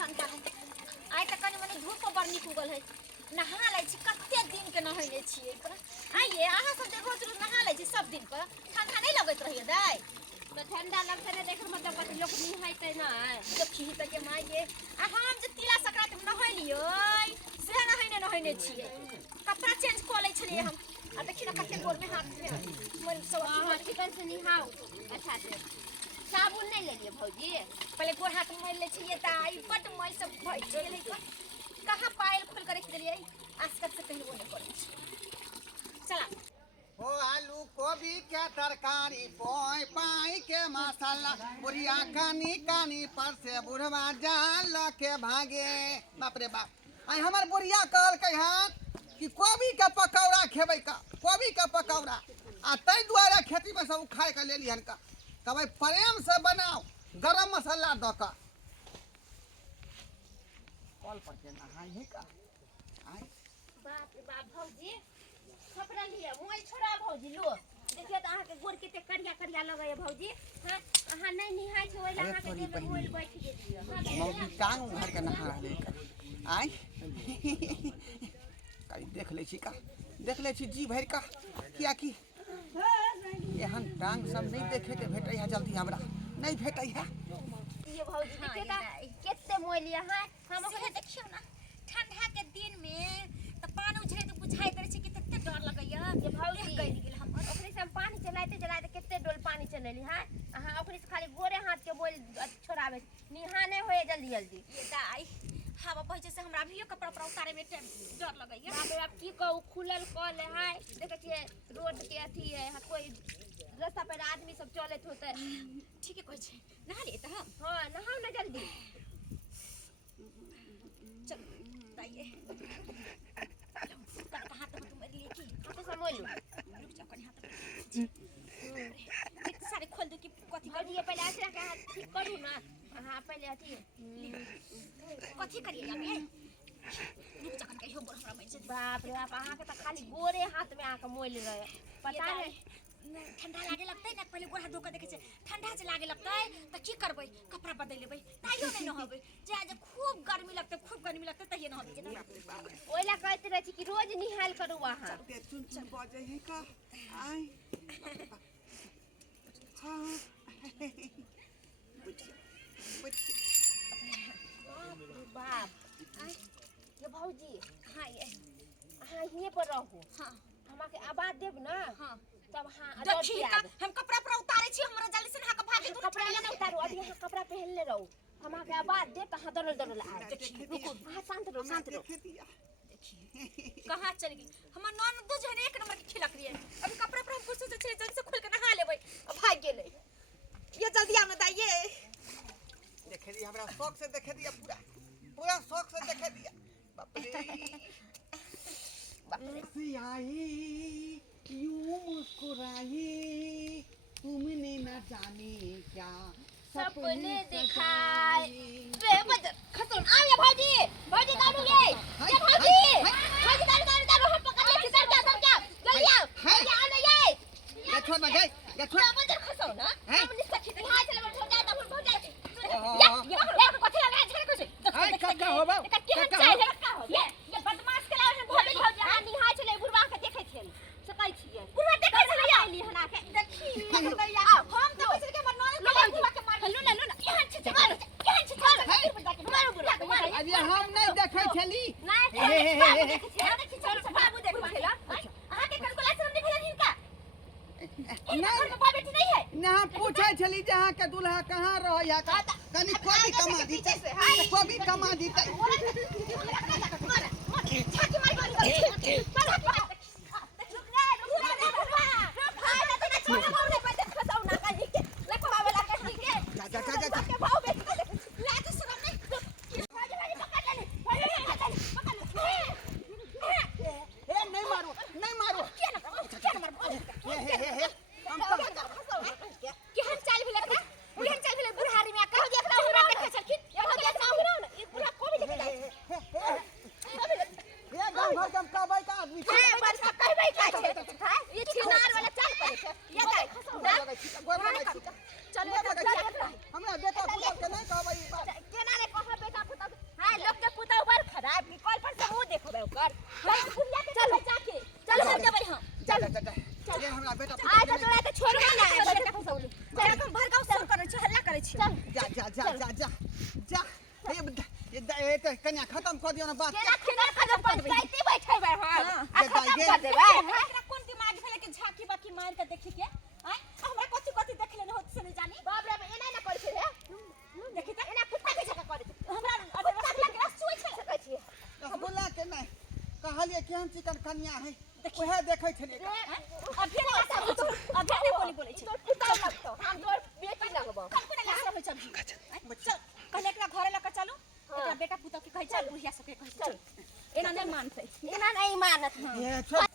ठंडा है आइ त कनी मनी धूप बड़ निक उगल है नहा लै छी कते दिन के नहैले छियै आइए अहाँ सब जे रोज रोज नहा लै छी सब दिन पर ठंडा नहीं लगत रहिए दाई तो ठंडा लगते नहीं देख मतलब कथि लोग निहाइते ना देखी त के माइए आ हम जे तिला संक्रांति में नहैलियै से नहैने छियै कपड़ा चेंज क लै छलियै हम आ देखी ना कते गोर में हाथ में मोर सब हां चिकन से निहाओ अच्छा से साबुन नहीं ले लिए भौजी पहले गोर हाथ में ले छियै त आई बड मई सब भइ गेलै कहां पायल खोल के रख देलियै आजकल से पहले वो नहीं करै छी चला ओ आलू कोबी के तरकारी पोई पाई के मसाला बुढ़िया कानी कानी पर से बुढ़वा जाल के भागे बाप रे बाप आई हमर बुढ़िया कहल के हां कि कोबी के पकौड़ा खेबै का कोबी के पकौड़ा आ तै द्वारा खेती में सब खाए के लेली हन का तब प्रेम से बनाओ गरम मसाला द का कॉल पर के नहाई है का आई बाप रे बाप भौजी कपड़ा लिया मोबाइल छोड़ा भौजी लो देखिए तो अहाँ के गोर केते करिया करिया लगय भौजी हां अहाँ नहीं निहाय छै ओइला अहाँ के देह में मोबाइल बैठ गेलिए हां मौगी टांग घर के नहा ले आई कई देख ले छी का देख ले छी जी भर का किया की एहन टांग सब नहीं देखे के भेटै है जल्दी हमरा नहीं भेटै है ये भौजी देखिए ता केते मोबाइल यहाँ हम से देखियो ना ठंडा के दिन में त पानी उझरे तो बुझाई करे छी कि तते डर लगैया ये भौजी गई गेल हम ओकरे से हम पानी चलाते केते डोल पानी चलेली हां अहाँ ओकरे से खाली गोरे हाथ के बोल छोड़ावे निहा नहीं होए जल्दी जल्दी ये दाई हवा पहुंचे से हमरा भी कपड़ा पर उतारे में डर लगैया बाप रे बाप की कहू खुलल कल है देखे छिए रोड के अथी है कोई रास्ता पर आदमी सब चलत होते ठीक है कोई छे नहा लिए त हम हां नहाओ ना जल्दी चल दाइए का हाथ में तुम लिए की हाथ से मोलू रुक जा कनी हाथ में सारे खोल दो कि कथी भौजी ये पहले ऐसे का ठीक करू ना हां पहले अथी कथी करिए हमें रुक जा कनी हो बोल हमरा में से बाप रे बाप अहाँ के त खाली गोरे हाथ में आके मोल रहे पता नहीं ठंडा लागे लगतै ना पहले गोर हाथ धो के देखे छै ठंडा से लागे लगतै त की करबै कपड़ा बदल लेबै ताइयो नहीं नहबै जे आज खूब गर्मी लगतै तहिए नहबै ना ओइला कहते रहे छी कि रोज निहाल करू वहां ते चुन चुन बजे है का आई बाप ये भौजी हां ये हां ये पर रहो हां हमरा के आवाज देब ना हां तब हां देखी हम कपड़ा पर उतारे छी हमरा जल्दी से नहा के भागे दूर कपड़ा ना उतारो अभी यहाँ कपड़ा पहन ले रहो हमरा के आवाज दे त हां दरल आ देखी रुको हां शांत रहो देखी कहां चल गई हमर ननद जो है एक नंबर की खिलक रही है अभी कपड़ा पर हम कुछ से जल्दी से खोल के नहा लेबै अब भाग गेलै ये जल्दी आना दाइए देखे दिया हमरा शौक से देखे दिया पूरा शौक से देखे दिया बाप रे आई यूं मुस्कुराई तुमने न जाने क्या सपने दिखाए रे बज खतम आ ये भौजी दारू ये भौजी दारू हम पकड़ ले सब क्या जल्दी आओ जल्दी आ ना ये छोड़ ना गई छोड़ बज खसो ना हम नि सखी दे हां चले छोड़ जा तब भौजी या कथि लगा छे कुछ हाय का होबा केहन चाहे का हो ये बदमाश के लावे भौजी आ निहा छले बुढ़वा के देखे छे सकई छिए बुढ़वा देखे छले आइली हना के देखी लगैया हम तो ओइसे के मनोन बुढ़वा के मार लो ना केहन छे केहन छे मारो बुढ़वा अभी हम नहीं देखे छली नहीं देखी छोड़ से बाबू देख छला अहाँ के कनकोला से हम देख लेहिन का नहीं है ना पूछे छली जहां के दुल्हा कहां रह या कनी कोबी कमा दी कोबी कमा दी छाती मार घर का आदमी जा जा जा जा ये तो कन्या खत्म कर दियो ना बात केना खिना खत्म कर देबै पंचायती बैठेबै हम ये खत्म ये- कर देबै एकरा कोन दिमाग भेले कि झाकी बाकी मार के देखी के आय हमरा कथि कथि देखले न होत से नहीं जानी बाप रे एना ना कर छै रे देखि त एना कुत्ता के जका करे हमरा अबे रसगुल्ला के रस चुइ छै सकै छी रसगुल्ला के नहीं कहलिए केहन चिकन कन्या है ओहे देखै छलिए अभी नहीं सब अभी नहीं बोली छै तो कुत्ता लगतो हम तोर बेटी लगबो कल कोने लास्ट होय सब्जी चल पहले एकरा घरे लके चलू एकरा बेटा पुता के कहै चल बुढ़िया सबके कहै चल एना नहीं मानतै एना नहीं मानत ये छोड़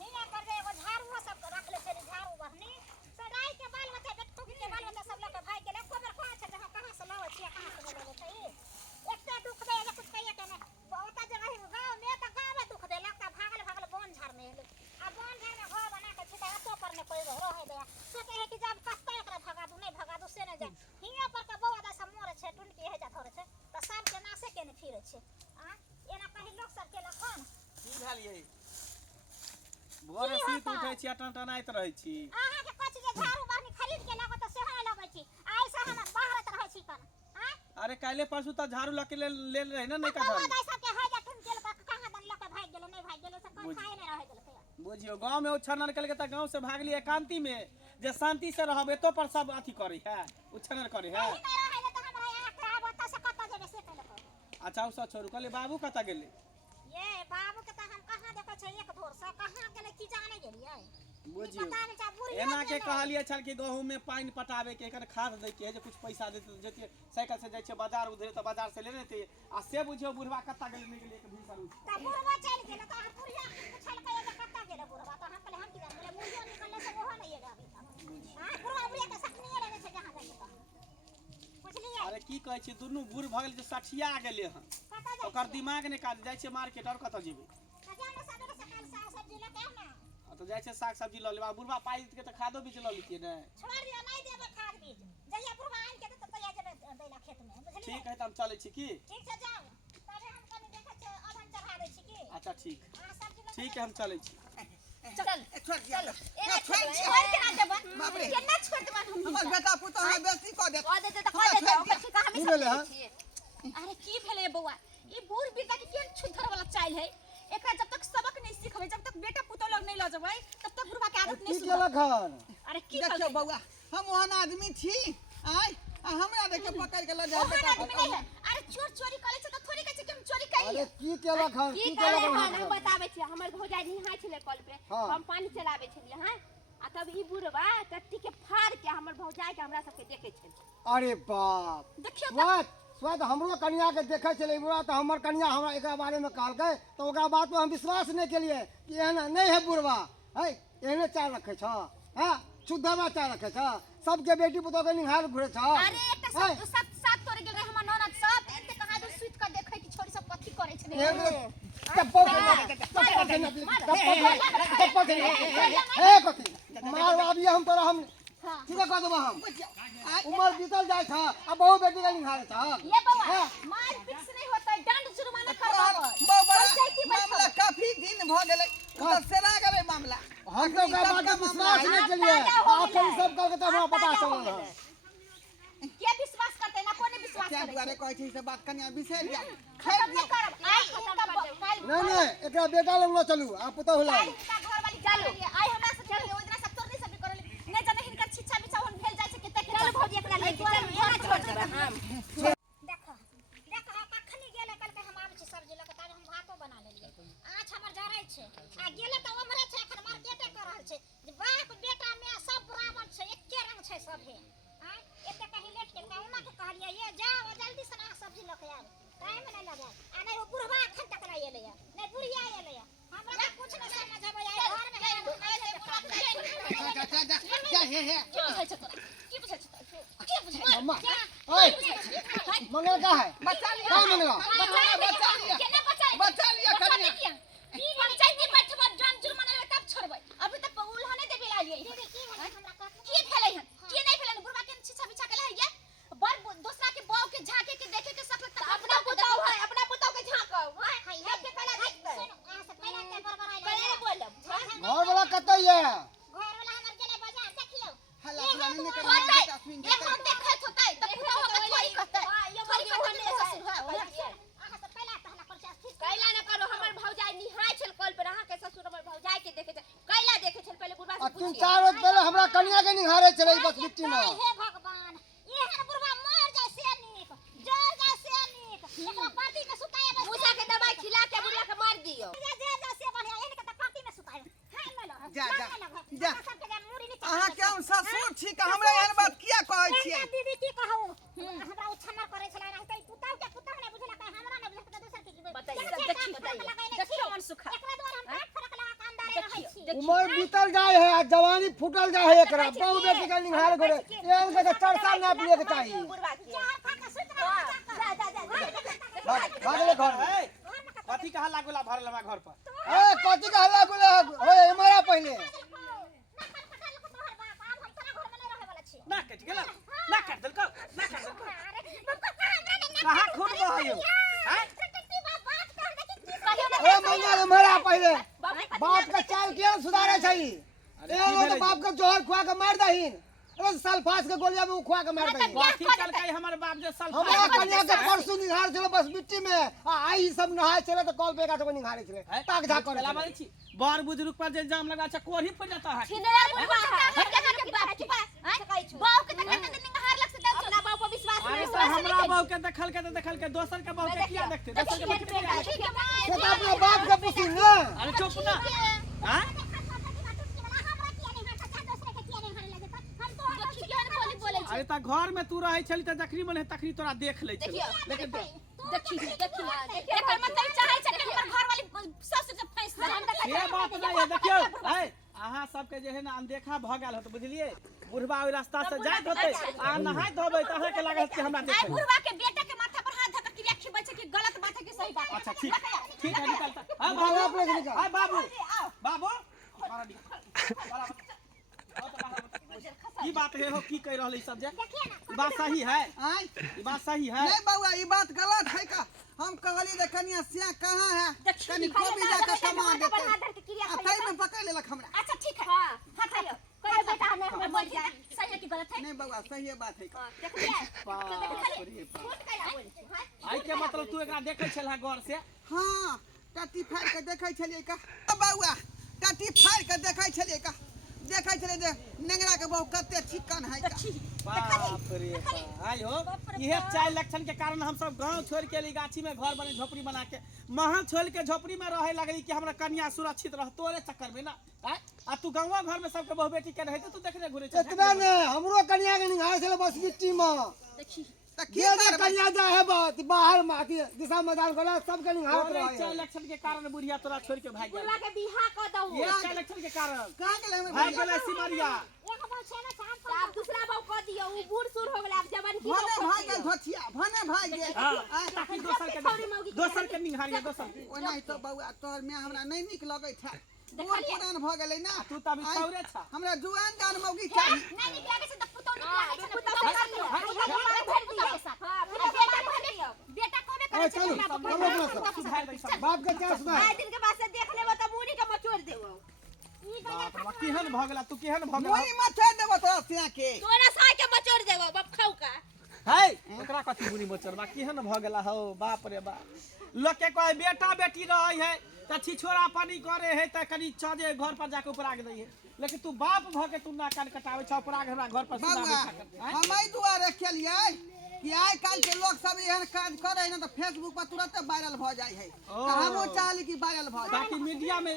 हिया कर दे एगो झाड़ू सब रख ले छै झाड़ू बहनी सदाई के बाल बच्चा बेटो के बाल बच्चा सब लके भाग गेले कोबर कोन छै हम कहां से लावे छी कहां से लेबे छै एकटा दुख दे जे कुछ कहिए के ने बहुत जगह है गांव में त गांव में दुख दे लगता भागल भागल बोन झाड़ में हेले आ बोन झाड़ में घर बना के छिटा अतो पर ने कोई रहे दे सोचे है कि जब कस्ता एकरा भगा दू नहीं भगा दू से नहीं जाए हिया पर के बौआ दा सब मोरे छै टुनकी है जा धरे छै त सब के नासे के ने फिरे छै आ एना कहि लोग सब के लखन की भेलियै भोरे सीत उठै छी टनटनाइत रहै छी अहाँ के कछ जे झाड़ू बाहनी खरीद के लाबो त सेहो नहीं लगै छी आइ से हम बाहर रहै छी कन हां अरे काल्हे परसू त झाड़ू लके लेल रहे ना नहीं का कतौ झाड़ू दाई सब के है जा टुन के कहां दन लके भाग गेलो नहीं भाग गेलो से कोई खाए नहीं रहे गेलो बुझियो गांव में उछनर निकल के त गांव से भागली एकांती में जे शांति से रहबे तो पर सब अथी करे है उछनर करे है नहीं रहे त हमरा यहाँ खराब होता से कत जेबे से कहलको अच्छा उसा छोड़ू कहले बाबू कता गेले ये बाबू के त हम कहां देखै छै एक धोर से कहां गेले की जाने गेलियै बुझियो पता नहीं चा बुढ़िया एना के कहलिए छल कि गहूं में पानी पटावे के एकर खाद दे के जे कुछ पैसा देते जेते साइकिल से जाय छै बाजार उधरे त बाजार से लेने थे आ से बुझियो बुढ़वा कता गेले नहीं गेले एक भीतर त बुढ़वा चल गेल त बुढ़िया पूछल के जे कत गेले बुढ़वा त हम कहले हम की जाने मुझे निकलले से ओहो नहीं ये अभी तक हां बुढ़वा बुढ़िया के सकनी लेने से जहां जाके त बुझलिए अरे की कहै छी दुनू बूढ़ भ गेल जे सठिया गेले हन कत जाए ओकर दिमाग ने काज जाय छै मार्केट और कत जेबे जाने सदर से काल साग सब्जी लेके आना तो जाय छै साग सब्जी ल लेबा बुढ़वा पाई के त खादो बीज ल लेतिए ने छोड़ दिया नहीं देबे खाद बीज जहिया बुढ़वा आइन के त तैया जेबे दैला खेत में बुझलिए ठीक है त हम चले छी की ठीक छै जाओ तबे हम कनी देखै छै अधन चढ़ा दै छी की अच्छा ठीक आ सब्जी ठीक है हम चले छी चल छोड़ दिया एना छोड़ छोड़ के ना देबन बाप रे। केना छोड़ देबन हम हमर बेटा पुतौ है बेइज्जती कर दे कह देते त कह देते ओकर ठिका हमें की भेलै, हाँ? छियै अरे की भेले बौआ ई बूढ़ बिरता के केन छुधर वाला चाइल है एकरा जब तक सबक नहीं सिखबै जब तक बेटा पुतौ लग नहीं ल जबै तब तक बुढ़वा के आदत नहीं की सुधर केलक हन अरे की देखियो कहबै बौआ हम ओहन आदमी छी आय आ हमरा देख के पकड़ के ल जा ओहन बेटा आदमी नहीं है अरे चोर चोरी करे छै त थोड़ी कहै छै कि हम चोरी अरे कइले की केलक हन की की करे केलक हम हन बताबै छी हमर भौजाई निहाय छले कल पे हाँ। हम पानी चलाबै छलिए हां आ तब ई बुढ़वा टट्टी के फाड़ के हमर भौजाई के हमरा सबके देखे छै अरे बाप देखियो त स्वाद स्वाद हमरो कन्या के देखे चले बुढ़ा तो हमर कन्या हमरा एकरा बारे में कहलकै तो ओकरा बात पे हम विश्वास नहीं केलिए कि एहन नहीं है बुढ़वा है एहने चाल रखे छ हां शुद्धवा चाल रखे छ सबके बेटी पुतौ के निहार घुरे छ अरे एकटा सब साथ तोड़ गेल रहे हमर ननद सब एते कहा दू सुइत के देखै कि छोरी सब कथि करे छै एगो चप्पल हे कथी मार बाबी हम तोरा हम ठीक है कह देबो हम उमर बीतल जाय छ अब बहु बेटी के निहार छ ये बौआ मार फिक्स नहीं होता दंड जुर्माना करवाओ पंचायती मामला काफी दिन भ गेलै तो सेरा गेलै मामला हम तो का बात पे विश्वास नहीं केलिए आखिर सब करके तो हमरा पता चलल है के विश्वास करते ना कोने विश्वास क्या करे दुआरे कहै छै से बात कन्या बिसरि जा खत्म नहीं करब आई काल नहीं एकरा बेटा लग न चलू आ पुतौ होला का घर वाली चलो आई हमरा से चल ओइ दिन सब तोर नहीं सब करले नहीं जाने हिनकर छिछा बिछावन भेल जाय छै कते चल भौजी एकरा ले चल छोड़ देबे हम देखो देखो कखनी गेले कल के हम आबै छी सब्जी लके ताबे हम भातो बना लेलिए आँच हमर जरै छै आ गेले त ओमरे छै एखन मार्केटे कर रहल छै जे बाप बेटा में सब बराबर छै एके रंग छै सबे हां एते कहीं लेट के कहुना के कहलिए ये जाओ जल्दी से ना सब्जी लके आब टाइम नहीं लगे आ नहीं वो बुढ़वा अखन तक नहीं एले नहीं बुढ़िया एले हमरा कुछ नहीं समझ आबै आई घर में जा हे हे की बुझै छै तोरा की बुझै छै की बुझै अम्मा ओए मंगल का है बच्चा लिया का मंगला बच्चा लिया केना बच्चा लिया कन्या की पंचायती बैठबा जान जुर्माना ले तब छोड़बै अभी तक उल्हाने देबे लागिए दीदी की हमरा की भेलै हन की नहीं भेलै बुढ़वा के छिछा बिछा के लहैया बड़ दूसरा के बाव के झाके के देखे के सकल त अपना पुतौ है अपना पुतौ के झांकौ हां है के पहले देखबै सुन आ से पहले के बरबराई पहले बोलब घर वाला कतै है घर वाला हमर गेले बाजार देखियो हल्ला फुला नहीं एक करना हम देखैत होतै त पूरा 3-4 रोज पहले हमरा कन्या के निहारे चले बस मिट्टी में। हे भगवान एहन बुढ़वा मर जाए से नीक जर जाए से नीक एकरा पार्टी में सुताए बस मूसा के दवाई खिला के बुढ़िया के मार दियो जे से बढ़िया एहन के पार्टी में सुताए हां ले लो जा सबके जा मुड़ी नीचे अहाँ के हम ससुर छी का हमरा एहन बात किया कहै छियै? दीदी की कहू हमरा उछन्ना करे छला रहतै पुताव के पुताव ने बुझला का हमरा ने बुझला दूसर के की बताइए देखियो मन सुखा एकरा द्वारा हम पेट फरक लगा कामदारे रहै छी उमर बीतल जाए है आ जवानी फूटल जाए है एकरा बहु बेटी के निहार करे एहन के चर्चा ना पिए के चाहिए। बुढ़वा के चार खा के सुत रह भागले घर में। ए, कथी कहा लागला भरल बा घर पर? ए कथी का हल्ला गुला होए मरा पहले ना कट गेल, ना काट देलको, ना काट देलको। कहाँ खून बहयो? हैं? ए मंगल मरा पहले बाप का चाल के सुधारे छै। अरे ए की वो तो भेलै? बाप का जोहर खुआ के मार दहिन। अरे सल्फास के गोलिया में खुआ के मार दहिन। कथी करकै हमर बाप जे सल्फा हमरा कन्या के परसू निहार चले बस मिट्टी में आ आई सब नहाए चले तो कॉल पे का तो निहारे चले ताक झाक करे चला छी बड़ बुजुर्ग पर जे जाम लगा छै कोढ़ी फट जाता है। छिनरा बुढ़वा हट के बात चुप है बाऊ के देखते निहार लग से दे अपना बाऊ पर विश्वास अरे तो हमरा बाऊ के देखल के दोसर के बाऊ के किया देखते? दोसर के बाऊ के किया देखते? से तो अपने बाप के पूछी ना। अरे चुप ना। हां? अरे त घर में तू रहै छली त जखनी मन है तखनी तोरा देख लै छली। लेकिन देखियो एकर मतलब चाहे छै कि हमर घर वाली सस से फैस ये बात नहीं है देखियो। है अहाँ सबके जे है ना अनदेखा भ गेल होत बुझलिए। बुढ़वा ओइ रास्ता से जाइत होते आ नहाय धोबै त अहाँ के लागल कि हमरा आई देखे। बुढ़वा के बेटा के माथा पर हाथ धक क्रिया खिबै छै कि गलत बात है कि सही बात है। अच्छा ठीक ठीक है निकलता। हां बाबू बाबू अपने से निकाल। हां बाबू बाबू बाहर निकल। की बात है हो की कह रहल ई सब जे? ई बात सही है? आय ई बात सही है? नहीं बउआ ई बात गलत है का? हम कहली जे कन्या सिया कहां है कनी कोबी जाके कमा देते आ तई में पकड़ लेलक हमरा। अच्छा ठीक है हां हाथ लो कोई बेटा हमें हमर बोल जाए सही है कि गलत है? नहीं बउआ सही है बात है का? देख लिया बाप रे बाप। आई के मतलब तू एकरा देखै छलहा गौर से? हां टट्टी फाड़ के देखै छलिए का? बउआ टट्टी फाड़ के देखै छलिए का? देखै छलिए जे नेंगरा के बहु कते चिकन है का? बाप रे बाप। आई हो इहे 4 लक्षण के कारण हम सब गांव छोड़ के ली गाछी में घर बने झोपड़ी बना के महल छोड़ के झोपड़ी में रहे लगली कि हमरा कन्या सुरक्षित रह तोरे चक्कर में ना। हैं? आ तू गांव घर में सबके बहु बेटी के रहै तू देखने घुरे छ। इतना ने हमरो कन्या के निहार चले बस मिट्टी में देखी त की कन्या जा है बात बाहर माटी दिशा मैदान गला सब के निहार तोरे रहे 4 लक्षण के कारण बुढ़िया तोरा छोड़ के भाग गेल। बुढ़वा के बियाह क दऊ ये 4 लक्षण के कारण कहां गेले हमें भाग गेल सिमरिया। एक बार छे ना साहब आप दूसरा बाऊ क दियो उ बूढ़ सुर हो गेल अब जवान की भने भाग गेल धोथिया भने भाग गेल। हां ताकि दोसर के निहारिया दोसर के। ओना तो बउआ तोर में हमरा नहीं निक लगै था। बहुत पुरान भ गेलै ना। तू त अभी छौरे छ। हमरा जुआन जान मौगी चाहिए। नहीं निक लागे से त पुतौ निक लागे से पुतौ पुतौ कर लियो हमारे भेज दियो हां बेटा कहबे बेटा कहबे करे छै हमरा बाप के चांस में आए दिन के बाद से देख लेबो त मुड़ी के मचोड़ देबो बाप रे बाप केहन भ गेला तू केहन भ गेला? मोई मथे देबो तो सिया के। तोरा साय के मचोड़ देबो बाप खाऊ का है ओकरा कथी बुनी मोचरबा केहन भ गेला हो बाप रे बाप। लोग के कहे बेटा बेटी रहै है त छिछोरा पानी करे है त कनी छजे घर पर जाके उपराग दै है। लेकिन तू बाप भ के तू ना कान कटावे छ उपराग हमरा घर पर सुना बउआ बैठा कर। हम एहि दुआरे खेलिए कि आइ काल के लोग सब एहन काज करे ना तो फेसबुक पर तुरंत वायरल भ जाय है। ओ। त हमहु चाहली कि वायरल भ जाय। ताकि मीडिया में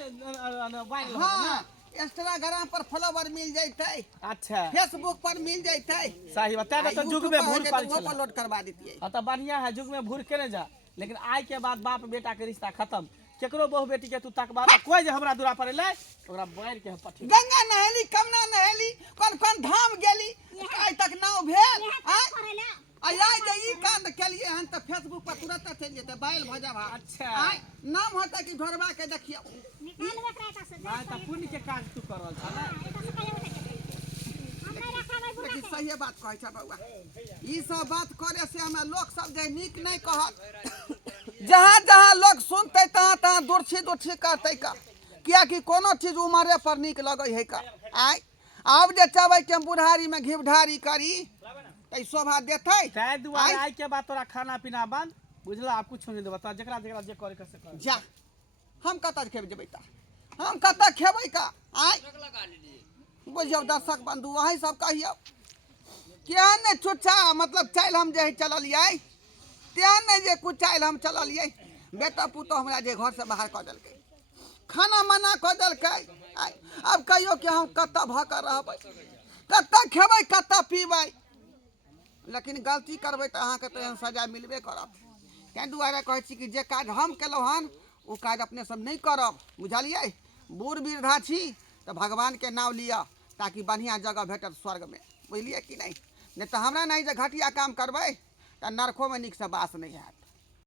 वायरल हो हां ना। इंस्टाग्राम पर फॉलोवर मिल जैतै अच्छा फेसबुक पर मिल जैतै सही बता दे तो जुग में भूर पर चला। अपलोड करवा देतिए। हां त बढ़िया है जुग में भूर केने जा। लेकिन आज के बाद बाप बेटा के रिश्ता खत्म। केकरो बहु बेटी के तू तकबा कोई जे हमरा दूरा पर एलै ओकरा बैर के पठी गंगा नहेली कमना नहेली कौन कौन धाम गेली आइ तक नाव भेल। करेला आइ जे ई कांड केलिए हन त फेसबुक पर तुरंत चल जेतै वायरल भ जाबा। अच्छा आइ नाम होता कि ढोरबा के देखियो। निकालबे करे का से हां त पुण्य के काज तू करल छ ना। हमरा रखाबै बुढ़ा लेकिन सही बात कहै छ बउआ। ई सब बात करे से हमरा लोग सब जे नीक नहीं कहत। जहाँ जहाँ लोग सुनते तहाँ तहाँ दूरछी करते का किया कि कोनो चीज उमरे पर नीक लगे है का। आइ अब जे चाहबै कि हम बुढ़ारी में घिवढारी करी त शोभा देतै। ताय दुआरे आई के बाद तोरा खाना पीना बंद बुझला। आप कुछ नहीं देबा जेकरा जेकरा जे करे से कर जा हम कत खेब जेबै त हम कत खेबै का। आइ बुझियौ दर्शक बंधु वही सब कहियौ केहन ने चुच्चा मतलब चाइल हम जे चललियै तेहन नहीं जे कुछ चाइल हम चललियै बेटा पुतो हमरा जे घर से बाहर कऽ देलकै खाना मना कऽ देलकै अब कहियो कि हम कतऽ भऽ रहबै कतऽ खेबै कतऽ पीबै लेकिन गलती करबै तऽ अहाँके तऽ एहन सजा मिलबे करत ताहि दुआरे कहै छी कि जे काज हम केलहुँ हन ओ काज अपने सब नहीं करब बुझलियै बूढ़ वृद्धा छी तऽ भगवान के नाम लिअ ताकि बढ़िया जगह भेटत स्वर्ग में बुझलियै कि नहीं नहीं तो हमरा नहीं जे घटिया काम करबै तऽ नरको में नीक से बास नहीं हैत।